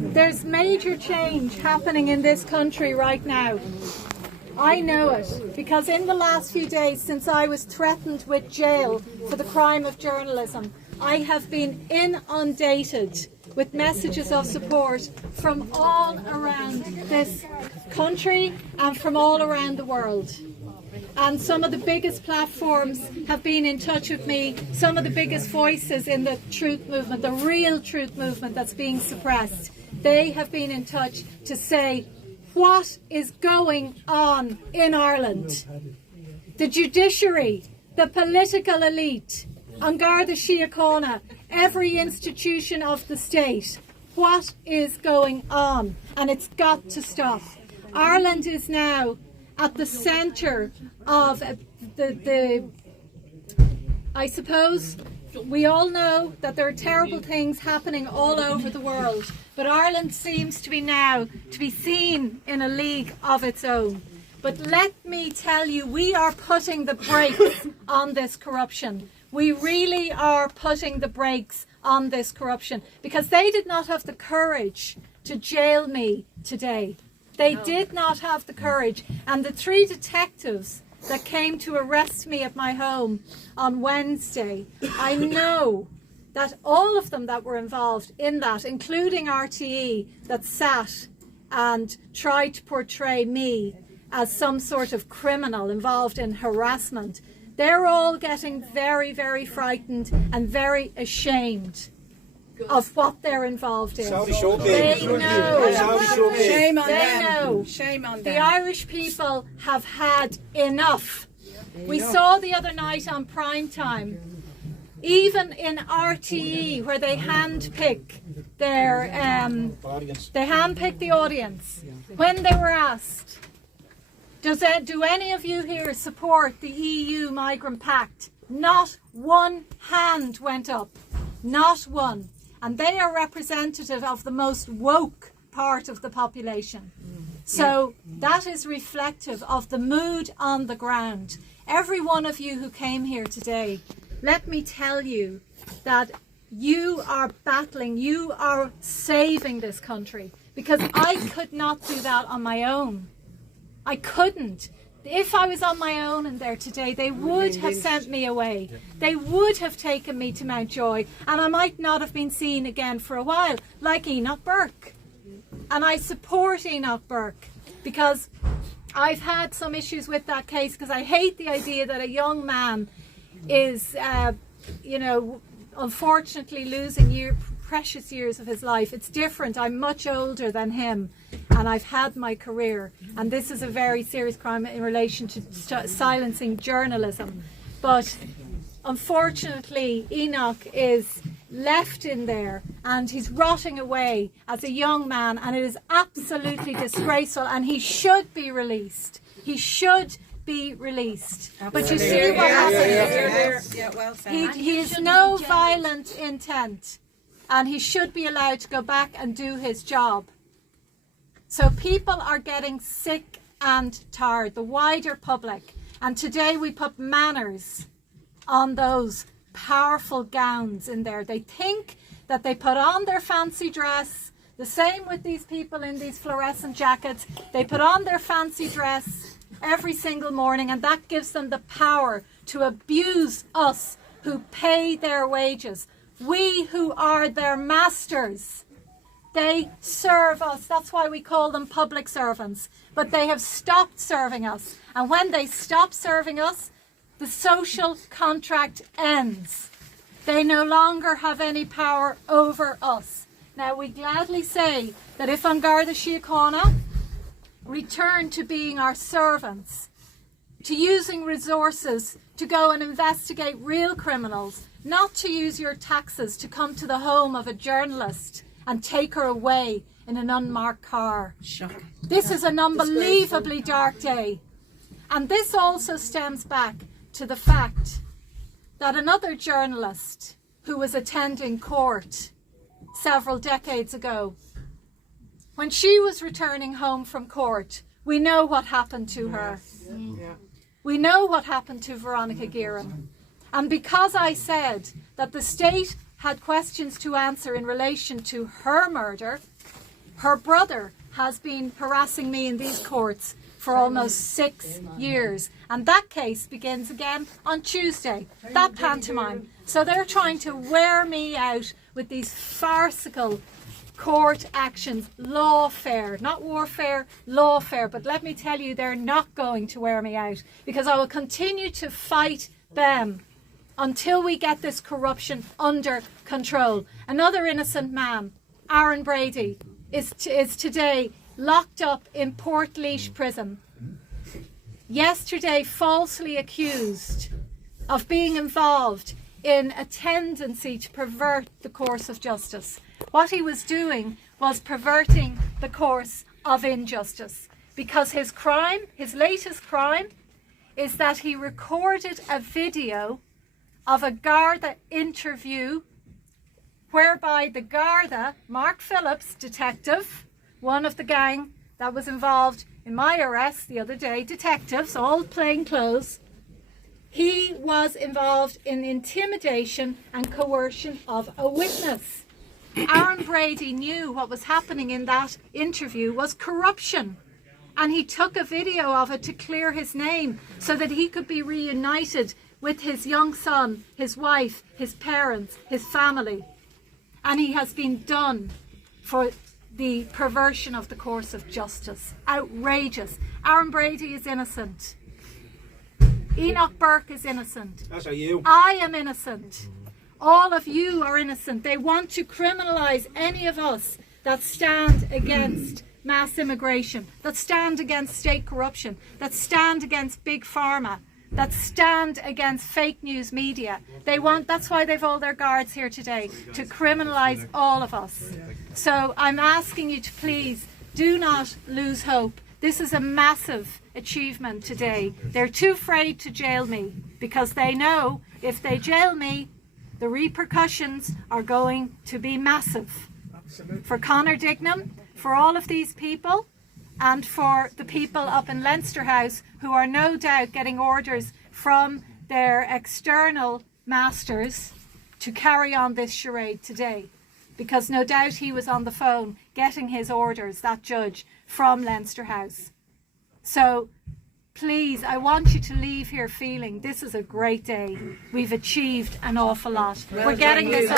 There's major change happening in this country right now. I know it because in the last few days, since I was threatened with jail for the crime of journalism, I have been inundated with messages of support from all around this country and from all around the world. And some of the biggest platforms have been in touch with me, some of the biggest voices in the truth movement, the real truth movement that's being suppressed. They have been in touch to say, what is going on in Ireland? The judiciary, the political elite, An Garda Síochána, every institution of the state. What is going on? And it's got to stop. Ireland is now at the centre of I suppose we all know that there are terrible things happening all over the world, but Ireland seems to be now to be seen in a league of its own. But let me tell you, we are putting the brakes on this corruption. We really are putting the brakes on this corruption, because they did not have the courage to jail me today. They did not have the courage. And the 3 detectives that came to arrest me at my home on Wednesday, I know that all of them that were involved in that, including RTE, that sat and tried to portray me as some sort of criminal involved in harassment, they're all getting very, very frightened and very ashamed of what they're involved in. They know. Shame on They them. know. Shame on them. The Irish people have had enough. We saw the other night on prime time, even in RTE, where they handpick their they handpick the audience. When they were asked, do any of you here support the EU Migrant Pact? Not one hand went up. Not one. And they are representative of the most woke part of the population. So that is reflective of the mood on the ground. Every one of you who came here today, let me tell you that you are battling, you are saving this country, because I could not do that on my own. I couldn't. If I was on my own in there today, they would have sent me away. They would have taken me to Mountjoy, and I might not have been seen again for a while, like Enoch Burke. And I support Enoch Burke because I've had some issues with that case, because I hate the idea that a young man is, unfortunately losing precious years of his life. It's different. I'm much older than him, and I've had my career, and this is a very serious crime in relation to silencing journalism. But unfortunately, Enoch is left in there and he's rotting away as a young man, and it is absolutely disgraceful, and he should be released. He should be released. But you see what happened. He has no violent intent, and he should be allowed to go back and do his job. So people are getting sick and tired, the wider public. And today we put manners on those powerful gowns in there. They think that they put on their fancy dress, the same with these people in these fluorescent jackets. They put on their fancy dress every single morning, and that gives them the power to abuse us who pay their wages. We who are their masters. They serve us. That's why we call them public servants. But they have stopped serving us. And when they stop serving us, the social contract ends. They no longer have any power over us. Now, we gladly say that if An Garda Síochána return to being our servants, to using resources to go and investigate real criminals, not to use your taxes to come to the home of a journalist and take her away in an unmarked car. Shocking. This is an unbelievably dark day. And this also stems back to the fact that another journalist who was attending court several decades ago, when she was returning home from court, we know what happened to her. We know what happened to Veronica Guerin. And because I said that the state had questions to answer in relation to her murder, Her brother has been harassing me in these courts for almost 6 years. And that case begins again on Tuesday, that pantomime. So they're trying to wear me out with these farcical court actions, lawfare, not warfare, lawfare. But let me tell you, they're not going to wear me out, because I will continue to fight them until we get this corruption under control. Another innocent man, Aaron Brady, is today locked up in Portlaoise prison. Yesterday, falsely accused of being involved in a tendency to pervert the course of justice. What he was doing was perverting the course of injustice, because his crime, his latest crime, is that he recorded a video of a Garda interview whereby the Garda, Mark Phillips, detective, one of the gang that was involved in my arrest the other day, detectives, all plain clothes, he was involved in intimidation and coercion of a witness. Aaron Brady knew what was happening in that interview was corruption, and he took a video of it to clear his name so that he could be reunited with his young son, his wife, his parents, his family. And he has been done for the perversion of the course of justice. Outrageous. Aaron Brady is innocent. Enoch Burke is innocent. As are you. I am innocent. All of you are innocent. They want to criminalise any of us that stand against mass immigration, that stand against state corruption, that stand against big pharma, that stand against fake news media. That's why they've all their guards here today, to criminalise all of us. So I'm asking you to please do not lose hope. This is a massive achievement today. They're too afraid to jail me, because they know if they jail me, the repercussions are going to be massive. For Conor Dignam, for all of these people, and for the people up in Leinster House who are no doubt getting orders from their external masters to carry on this charade today. Because no doubt he was on the phone getting his orders, that judge, from Leinster House. So please, I want you to leave here feeling this is a great day. We've achieved an awful lot. We're getting this on.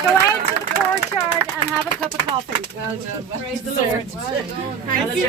Go out to the courtyard and have a cup of coffee. Well done. Praise the Lord. Thank you.